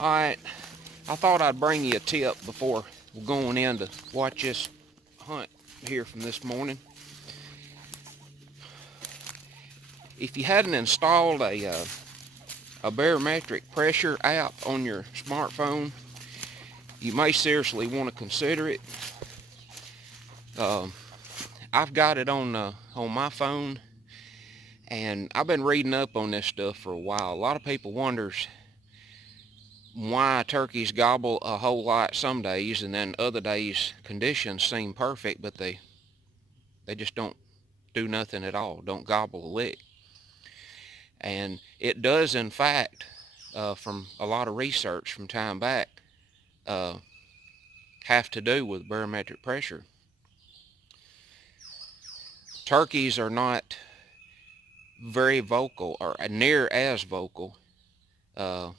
Alright, I thought I'd bring you a tip before we're going in to watch this hunt here from this morning. If you hadn't installed a barometric pressure app on your smartphone, you may seriously want to consider it. I've got it on my phone, and I've been reading up on this stuff for a while. A lot of people wonders why turkeys gobble a whole lot some days, and then other days conditions seem perfect, but they just don't do nothing at all, don't gobble a lick. And it does, in fact, from a lot of research from time back, have to do with barometric pressure. Turkeys are not very vocal, or near as vocal, uh,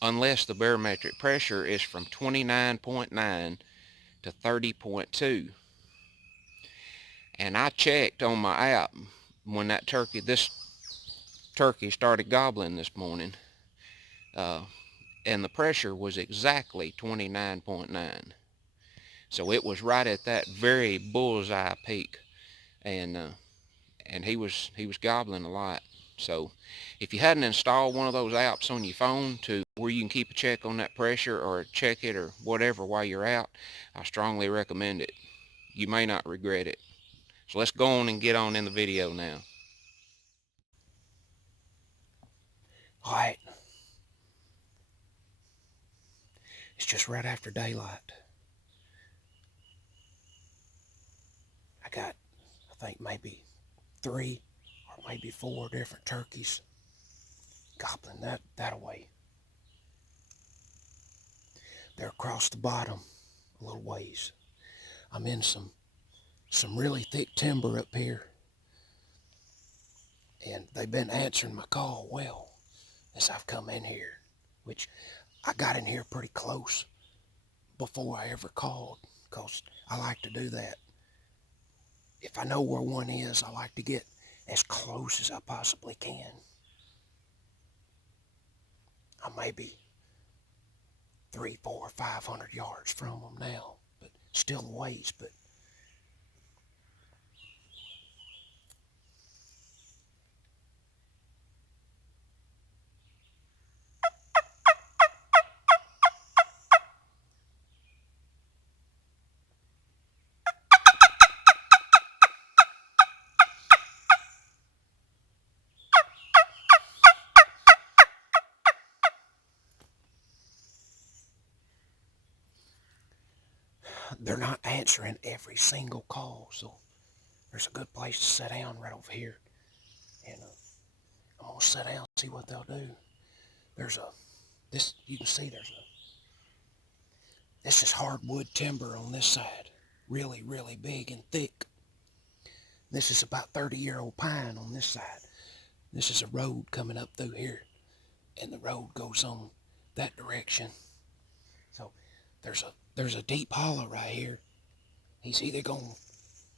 unless the barometric pressure is from 29.9 to 30.2. And I checked on my app when this turkey started gobbling this morning, and the pressure was exactly 29.9. So it was right at that very bullseye peak, and he was gobbling a lot. So if you hadn't installed one of those apps on your phone to where you can keep a check on that pressure or check it or whatever while you're out, I strongly recommend it. You may not regret it. So let's go on and get on in the video now. Alright, it's just right after daylight. I got, I think, maybe 3 or maybe 4 different turkeys gobbling that away. They're across the bottom a little ways. I'm in some really thick timber up here, and they've been answering my call well as I've come in here, which I got in here pretty close before I ever called, because I like to do that. If I know where one is, I like to get as close as I possibly can. I may be 300, 400, 500 yards from them now, but still a ways. But they're not answering every single call, so there's a good place to sit down right over here, and I'm gonna sit down and see what they'll do. You can see this is hardwood timber on this side, really, really big and thick. This is about 30-year-old pine on this side. This is a road coming up through here, and the road goes on that direction. So there's a deep hollow right here.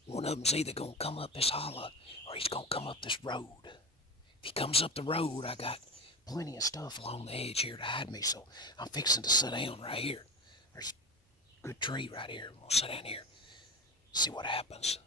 One of them's either gonna come up this hollow or he's gonna come up this road. If he comes up the road, I got plenty of stuff along the edge here to hide me, so I'm fixing to sit down right here. There's a good tree right here. I'm gonna sit down here, see what happens.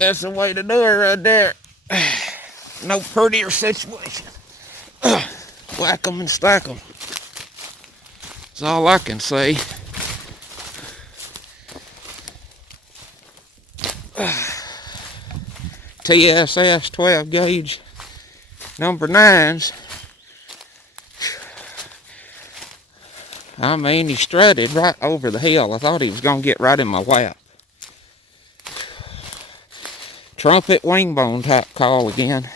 That's the way to do it right there. No prettier situation. Whack them and stack them. That's all I can say. TSS 12 gauge number 9s. I mean, he strutted right over the hill. I thought he was going to get right in my lap. Trumpet wingbone type call again.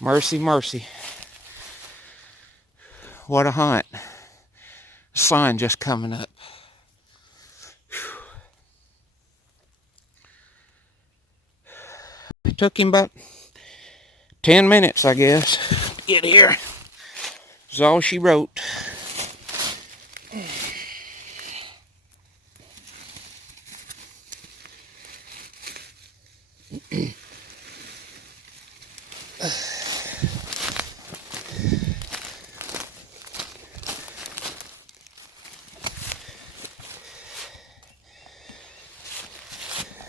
Mercy, mercy. What a hunt. Sun just coming up. It took him about 10 minutes, I guess, to get here. That's all she wrote.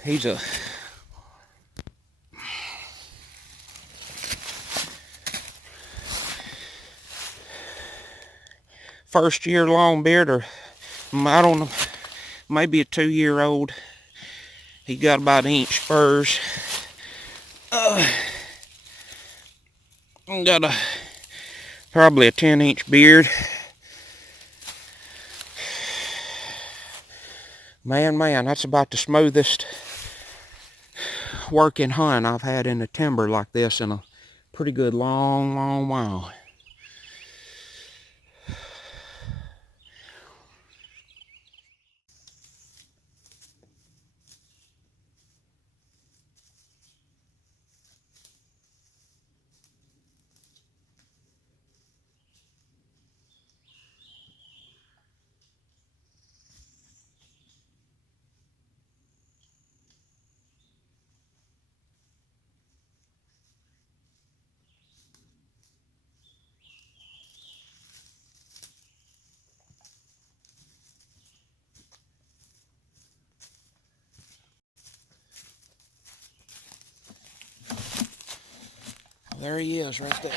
He's a first year Longbeard, or I don't know, maybe a 2-year-old. He got about 1-inch spurs. Got probably a 10-inch beard. Man, that's about the smoothest working hunt I've had in the timber like this in a pretty good long while. There he is right there.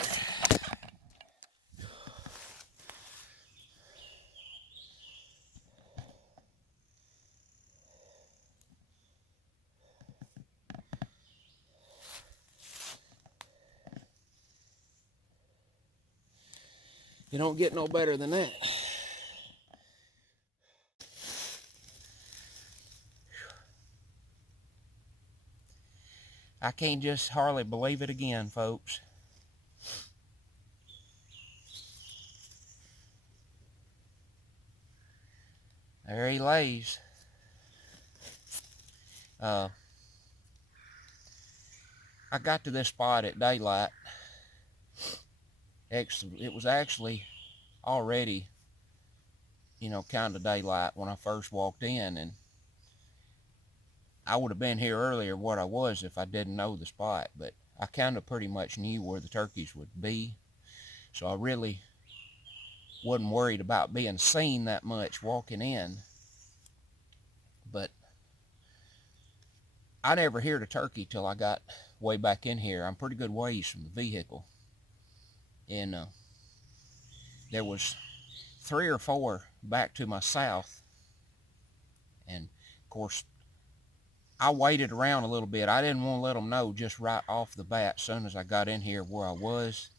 You don't get no better than that. I can't just hardly believe it again, folks. There he lays. I got to this spot at daylight. It was actually already, kind of daylight when I first walked in, and I would have been here earlier what I was if I didn't know the spot, but I kind of pretty much knew where the turkeys would be, so I really wasn't worried about being seen that much walking in. But I never heard a turkey till I got way back in here. I'm pretty good ways from the vehicle, and there was 3 or 4 back to my south, and of course I waited around a little bit. I didn't want to let them know just right off the bat as soon as I got in here where I was,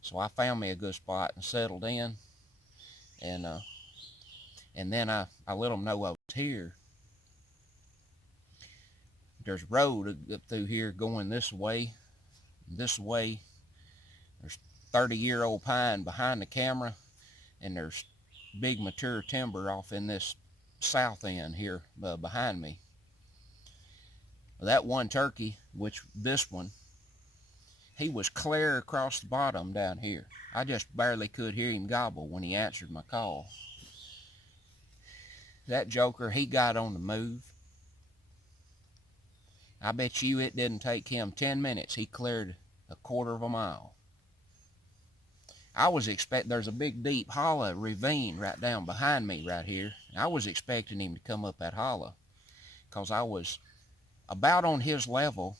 so I found me a good spot and settled in, and then I let them know I was here. There's a road up through here going this way. There's 30-year-old pine behind the camera, and there's big mature timber off in this south end here behind me. That one turkey, which this one, he was clear across the bottom down here. I just barely could hear him gobble when he answered my call. That joker, he got on the move. I bet you it didn't take him 10 minutes. He cleared a 1/4 of a mile. I was there's a big deep hollow ravine right down behind me right here. I was expecting him to come up that hollow because I was about on his level,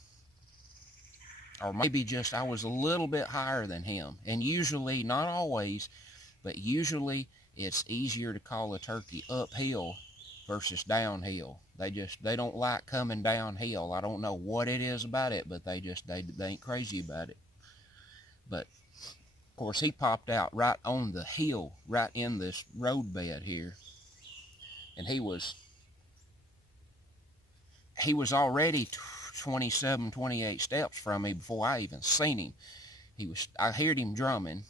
or maybe just I was a little bit higher than him. And usually, not always, but usually it's easier to call a turkey uphill versus downhill. They don't like coming downhill. I don't know what it is about it, but they ain't crazy about it. But of course he popped out right on the hill, right in this roadbed here, and he was already 27, 28 steps from me before I even seen him. I heard him drumming,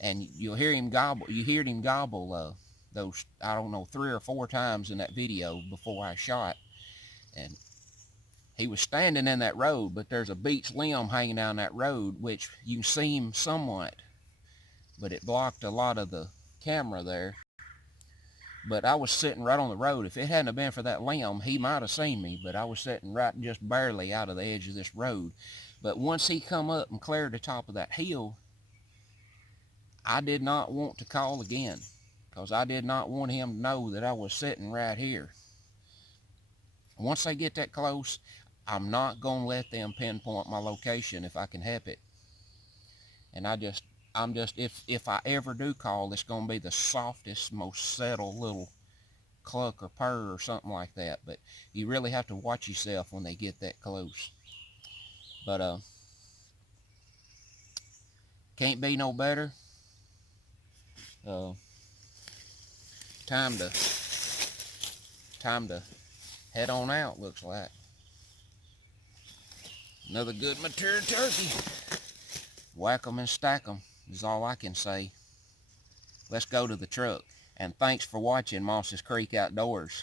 and you heard him gobble those, I don't know, 3 or 4 times in that video before I shot. And he was standing in that road, but there's a beech limb hanging down that road, which you can see him somewhat, but it blocked a lot of the camera there. But I was sitting right on the road. If it hadn't have been for that limb, he might have seen me, but I was sitting right just barely out of the edge of this road. But once he come up and cleared the top of that hill, I did not want to call again, because I did not want him to know that I was sitting right here. Once they get that close, I'm not going to let them pinpoint my location if I can help it. And if I ever do call, it's going to be the softest, most settled little cluck or purr or something like that. But you really have to watch yourself when they get that close. But can't be no better. Time to head on out, looks like. Another good mature turkey. Whack 'em and stack 'em is all I can say. Let's go to the truck. And thanks for watching Mosses Creek Outdoors.